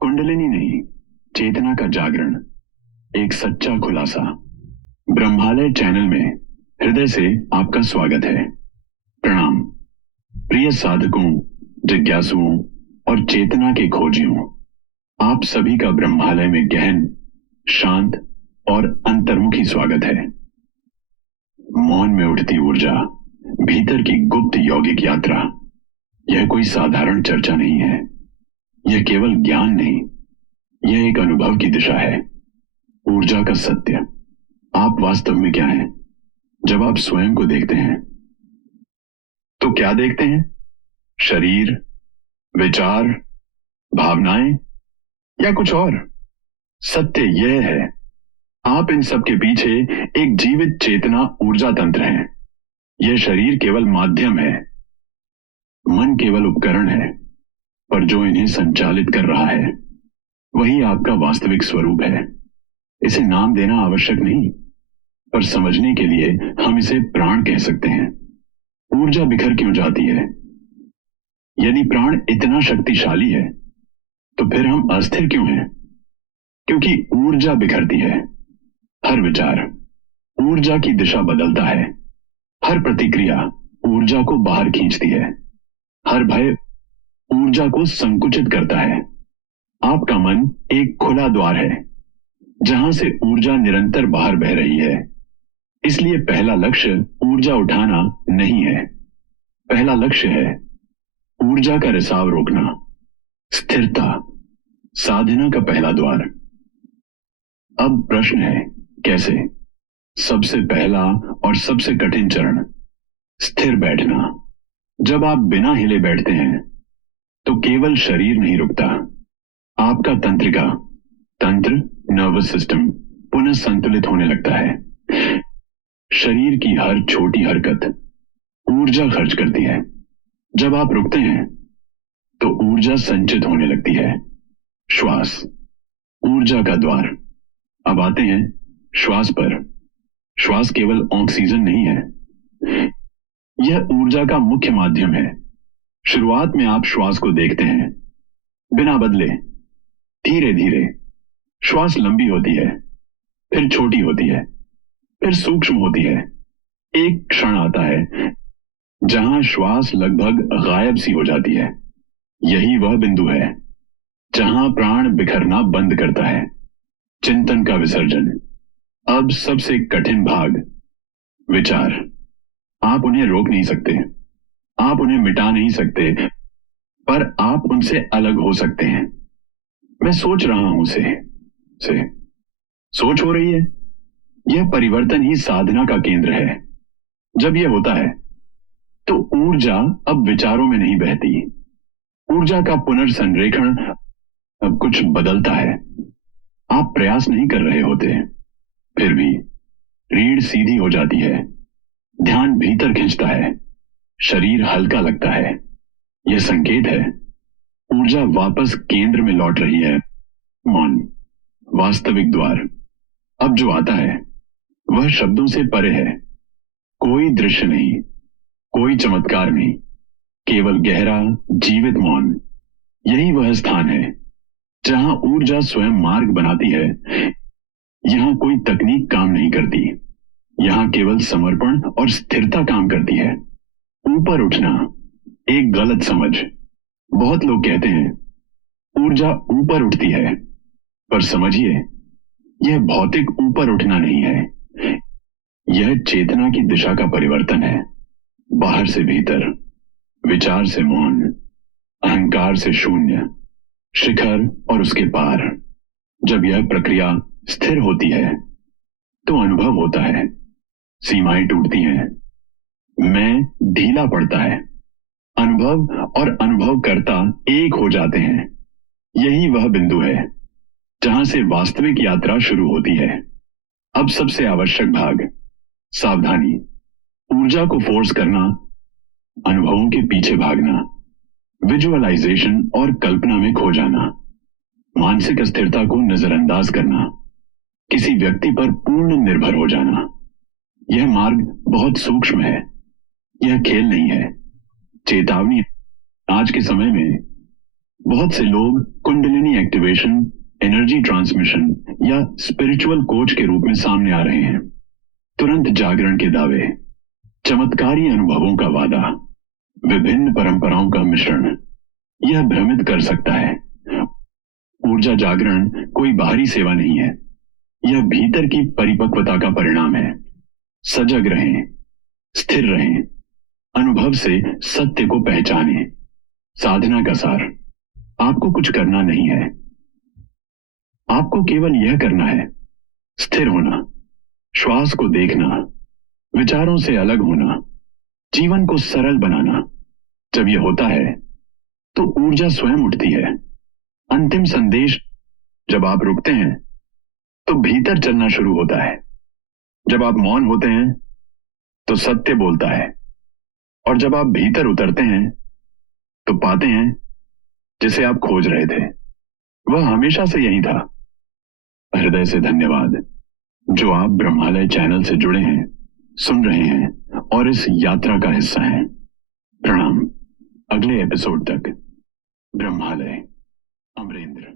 कुंडलिनी नहीं, चेतना का जागरण, एक सच्चा खुलासा। ब्रह्मालय चैनल में हृदय से आपका स्वागत है। प्रणाम प्रिय साधकों, जिज्ञासुओं और चेतना के खोजियों। आप सभी का ब्रह्मालय में गहन, शांत और अंतर्मुखी स्वागत है। मौन में उठती ऊर्जा, भीतर की गुप्त यौगिक यात्रा। यह कोई साधारण चर्चा नहीं है। यह केवल ज्ञान नहीं, यह एक अनुभव की दिशा है। ऊर्जा का सत्य। आप वास्तव में क्या हैं? जब आप स्वयं को देखते हैं तो क्या देखते हैं? शरीर, विचार, भावनाएं या कुछ और? सत्य यह है, आप इन सब के पीछे एक जीवित चेतना ऊर्जा तंत्र है। यह शरीर केवल माध्यम है, मन केवल उपकरण है, पर जो इन्हें संचालित कर रहा है वही आपका वास्तविक स्वरूप है। इसे नाम देना आवश्यक नहीं, पर समझने के लिए हम इसे प्राण कह सकते हैं। ऊर्जा बिखर क्यों जाती है? यदि प्राण इतना शक्तिशाली है तो फिर हम अस्थिर क्यों हैं? क्योंकि ऊर्जा बिखरती है। हर विचार ऊर्जा की दिशा बदलता है। हर प्रतिक्रिया ऊर्जा को बाहर खींचती है। हर भय ऊर्जा को संकुचित करता है। आपका मन एक खुला द्वार है जहां से ऊर्जा निरंतर बाहर बह रही है। इसलिए पहला लक्ष्य ऊर्जा उठाना नहीं है। पहला लक्ष्य है ऊर्जा का रिसाव रोकना, स्थिरता, साधना का पहला द्वार। अब प्रश्न है, कैसे? सबसे पहला और सबसे कठिन चरण, स्थिर बैठना। जब आप बिना हिले बैठते हैं तो केवल शरीर नहीं रुकता, आपका तंत्र नर्वस सिस्टम पुनः संतुलित होने लगता है। शरीर की हर छोटी हरकत ऊर्जा खर्च करती है। जब आप रुकते हैं तो ऊर्जा संचित होने लगती है। श्वास, ऊर्जा का द्वार। अब आते हैं श्वास पर। श्वास केवल ऑक्सीजन नहीं है, यह ऊर्जा का मुख्य माध्यम है। शुरुआत में आप श्वास को देखते हैं बिना बदले। धीरे धीरे श्वास लंबी होती है, फिर छोटी होती है, फिर सूक्ष्म होती है। एक क्षण आता है जहां श्वास लगभग गायब सी हो जाती है। यही वह बिंदु है जहां प्राण बिखरना बंद करता है। चिंतन का विसर्जन। अब सबसे कठिन भाग, विचार। आप उन्हें रोक नहीं सकते, आप उन्हें मिटा नहीं सकते, पर आप उनसे अलग हो सकते हैं। मैं सोच रहा हूं से सोच हो रही है। यह परिवर्तन ही साधना का केंद्र है। जब यह होता है तो ऊर्जा अब विचारों में नहीं बहती। ऊर्जा का पुनर्संरेखण अब कुछ बदलता है। आप प्रयास नहीं कर रहे होते, फिर भी रीढ़ सीधी हो जाती है। ध्यान भीतर खींचता है, शरीर हल्का लगता है। यह संकेत है ऊर्जा वापस केंद्र में लौट रही है। मौन, वास्तविक द्वार। अब जो आता है वह शब्दों से परे है। कोई दृश्य नहीं, कोई चमत्कार नहीं, केवल गहरा जीवित मौन। यही वह स्थान है जहां ऊर्जा स्वयं मार्ग बनाती है। यहां कोई तकनीक काम नहीं करती, यहां केवल समर्पण और स्थिरता काम करती है। ऊपर उठना एक गलत समझ। बहुत लोग कहते हैं ऊर्जा ऊपर उठती है, पर समझिए, यह भौतिक ऊपर उठना नहीं है। यह चेतना की दिशा का परिवर्तन है। बाहर से भीतर, विचार से मौन, अहंकार से शून्य, शिखर और उसके पार। जब यह प्रक्रिया स्थिर होती है तो अनुभव होता है, सीमाएं टूटती हैं, मैं ढीला पड़ता है। अनुभव और अनुभवकर्ता एक हो जाते हैं। यही वह बिंदु है जहां से वास्तविक यात्रा शुरू होती है। अब सबसे आवश्यक भाग, सावधानी। ऊर्जा को फोर्स करना, अनुभवों के पीछे भागना, विजुअलाइजेशन और कल्पना में खो जाना, मानसिक अस्थिरता को नजरअंदाज करना, किसी व्यक्ति पर पूर्ण निर्भर हो जाना। यह मार्ग बहुत सूक्ष्म है, यह खेल नहीं है, चेतावनी। आज के समय में बहुत से लोग कुंडलिनी एक्टिवेशन, एनर्जी ट्रांसमिशन या स्पिरिचुअल कोच के रूप में सामने आ रहे हैं। तुरंत जागरण के दावे, चमत्कारी अनुभवों का वादा, विभिन्न परंपराओं का मिश्रण, यह भ्रमित कर सकता है। ऊर्जा जागरण कोई बाहरी सेवा नहीं है, यह भीतर की परिपक्वता का परिणाम है। सजग रहें, स्थिर रहें, अनुभव से सत्य को पहचानें। साधना का सार, आपको कुछ करना नहीं है, आपको केवल यह करना है, स्थिर होना, श्वास को देखना, विचारों से अलग होना, जीवन को सरल बनाना। जब यह होता है तो ऊर्जा स्वयं उठती है। अंतिम संदेश, जब आप रुकते हैं तो भीतर चलना शुरू होता है। जब आप मौन होते हैं तो सत्य बोलता है, और जब आप भीतर उतरते हैं तो पाते हैं जिसे आप खोज रहे थे वह हमेशा से यही था। हृदय से धन्यवाद जो आप ब्रह्मालय चैनल से जुड़े हैं, सुन रहे हैं और इस यात्रा का हिस्सा हैं। प्रणाम। अगले एपिसोड तक। ब्रह्मालय, अमरेंद्र।